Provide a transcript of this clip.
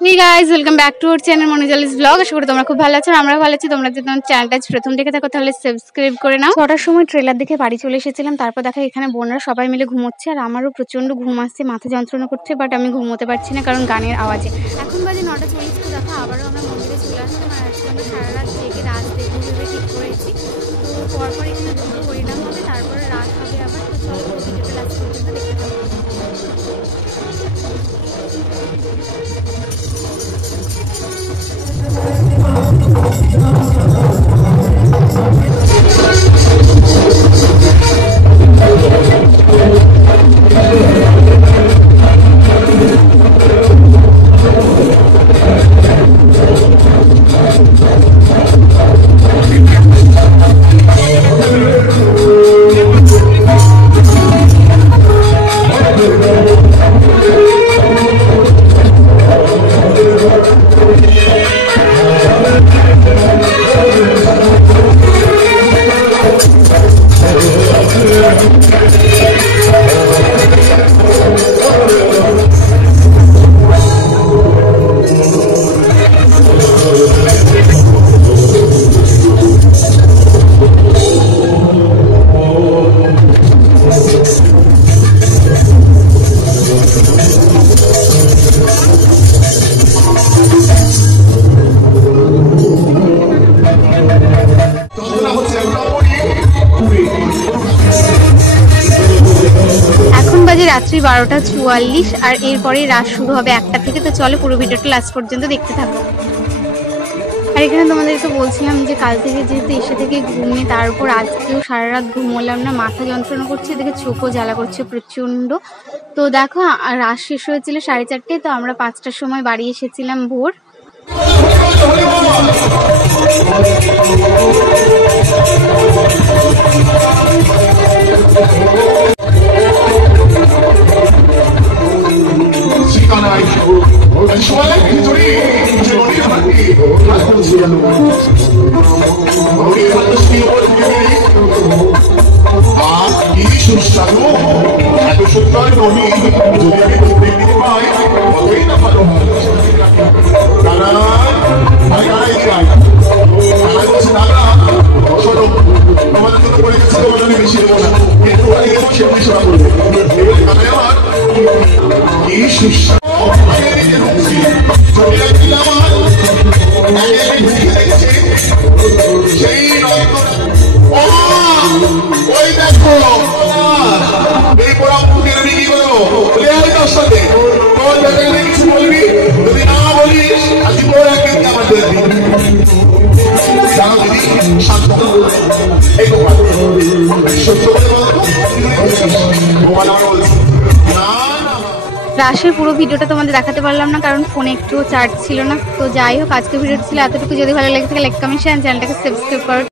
Hey guys, welcome back to our channel Monijal's vlog. আশা করি তোমরা খুব ভালো আছো, আমরা ভালো আছি। তোমরা যদি আমার চ্যানেলটা প্রথম দেখে থাকো তাহলে সাবস্ক্রাইব করে নাও। 6টার সময় ট্রেলার দেখে বাড়ি চলে এসেছিলাম। তারপর দেখা এখানে বোনরা সবাই মিলে ঘুমোচ্ছে আর আমারও প্রচন্ড ঘুম আসছে, মাথা যন্ত্রণা করছে, বাট আমি ঘুমোতে পারছি না কারণ গানের আওয়াজে। এখন বাজে 9:40। তো দেখো আবারও আমরা মন্দিরে চলে আসলাম আর আজকে আমরা সারা রাত জেগে রাত দেখবো ভেবে ঠিক করেছি। তো পরপর এখানে দুটো পরিণাম হবে, তারপরে রাত হবে আবার। তো চলো ভিডিওটা লাস্ট পর্যন্ত দেখতে থাকো। রাত্রি 12:44 আর এরপরে রাত শুরু হবে 1টা থেকে। তো চলো পুরো ভিডিওটা লাস্ট পর্যন্ত দেখতে থাকো। আর এখানে তোমাদেরকে বলছিলাম যে কাল থেকে যেহেতু এসে থেকে ঘুমিয়ে, তার উপর আজকেও সারা রাত ঘুমোলাম না, মাথা যন্ত্রণা করছে, এদিকে চোখও জ্বালা করছে প্রচণ্ড। তো দেখো রাত শেষ হয়েছিল 4:30, তো আমরা 5টার সময় বাড়ি এসেছিলাম ভোর। সুস্বাদু এত সুন্দর নদী যদি আমি দেখতে পাই তবেই না ভালো হয়। দাদা আমি দাঁড়াই চাই, দাদা বলছে দাদা শোনো তোমাদের জন্য করে গেছি, তোমাদের আমি বেশি দেবো না, কিন্তু আমি এরকম সে পরিষেবা করবে। এবারে দাদা আমার কি সুস্বাদু সেই ওই দেখো এই পোড়া মুখে আমি কি করবো তোর সাথে তোর ব্যাপারে কিছু বলবি, যদি না বলিস আজকে তোর একদিন আমার জানো দিদি শান্ত এই গোপাল সত্য করে বলতো গোপাল আমার বলছি রাশের পুরো ভিডিওটা তোমাদের দেখাতে পারলাম না কারণ ফোনে একটুও চার্জ ছিল না। তো যাই হোক, আজকে ভিডিওটা ছিল এতটুকু। যদি ভালো লেগে থাকে লাইক কমেন্ট শেয়ার, চ্যানেলটাকে সাবস্ক্রাইব করো।